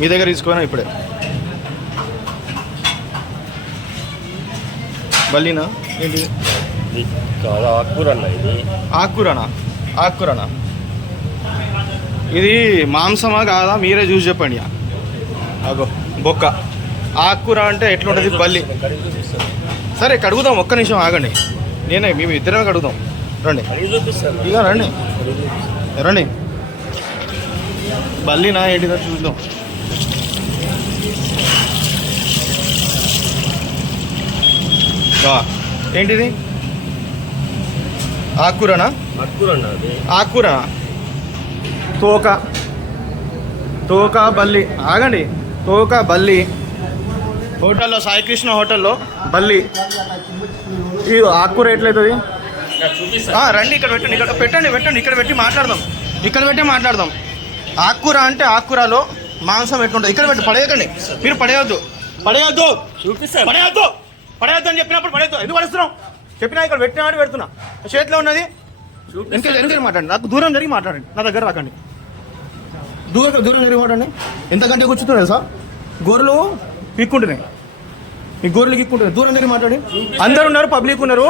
మీ దగ్గర తీసుకోనా ఇప్పుడే? బల్లీనా? ఏంటి కాదు ఆకుకూర ఇది. ఆకుకూరనా? ఆకుకూరనా? ఇది మాంసమా కాదా? మీరే చూసి చెప్పండి అగో బొక్క. ఆకుకూర అంటే ఎట్లుంటుంది? బల్లి. సరే కడుగుదాం ఒక్క నిమిషం ఆగండి. నేనే మేము ఇద్దరమే కడుగుదాం. రండి. ఇక రండి. రండి. బల్లినా ఏంటిదో చూద్దాం. ఏంటిది? అది? ఆకుకూర తోక. తోక బల్లి. ఆగండి. తోక బల్లి. హోటల్లో సాయికృష్ణ హోటల్లో బల్లి. ఈ ఆకుకూర ఎట్లయితుంది రండి ఇక్కడ పెట్టండి ఇక్కడ పెట్టండి పెట్టండి ఇక్కడ పెట్టి మాట్లాడదాం. ఇక్కడ పెట్టి మాట్లాడదాం. ఆకుకూర అంటే ఆకుకూరలో మాంసం ఎట్లుంటుంది? ఇక్కడ పెట్టి పడేయకండి. మీరు పడేయొద్దు. పడేయొద్దు. చూపిస్తాను పడేయొద్దు. పడేయొద్దు అని చెప్పినప్పుడు పడేయద్దు. ఎందుకు పడుస్తున్నాం చెప్పినా ఇక్కడ పెట్టినా పెడుతున్నా. చేతిలో ఉన్నది? వెనక వెనక మాట్లాడండి. నాకు దూరం జరిగి మాట్లాడండి. నా దగ్గర రాకండి. దూరం దూరం జరిగి మాట్లాడండి. ఎంతకంటే కూర్చుంటున్నాయి సార్ గొర్రెలు పీక్కుంటున్నాయి. మీ గొర్రెలు పీక్కుంటున్నాయి దూరం జరిగి మాట్లాడి అందరు ఉన్నారు పబ్లిక్ ఉన్నారు.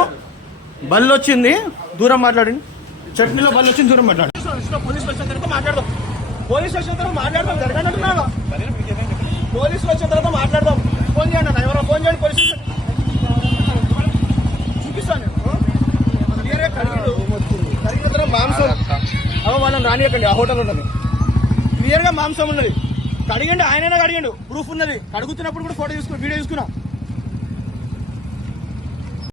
బళ్ళు వచ్చింది దూరం మాట్లాడండి. చట్నీలో బళ్ళు వచ్చింది దూరం మాట్లాడండి. పోలీసులు వచ్చిన తర్వాత మాట్లాడదాం. పోలీసులు వచ్చిన తర్వాత మాట్లాడదాం. జరగండి పోలీసులు వచ్చిన తర్వాత మాట్లాడదాం. ఫోన్ చేయండి అన్న ఎవరో ఫోన్ చేయండి పోలీసులు చూపిస్తాను. నేను క్లియర్గా కడిగిడు. కడిగిన తర్వాత మాంసం. అవ వాళ్ళని రానియకండి. ఆ హోటల్ ఉన్నది. క్లియర్గా మాంసం ఉన్నది. కడిగండి ఆయననే కడిగండు. ప్రూఫ్ ఉన్నది. కడుగుతున్నప్పుడు కూడా ఫోటో తీసుకుని వీడియో తీసుకున్నాం.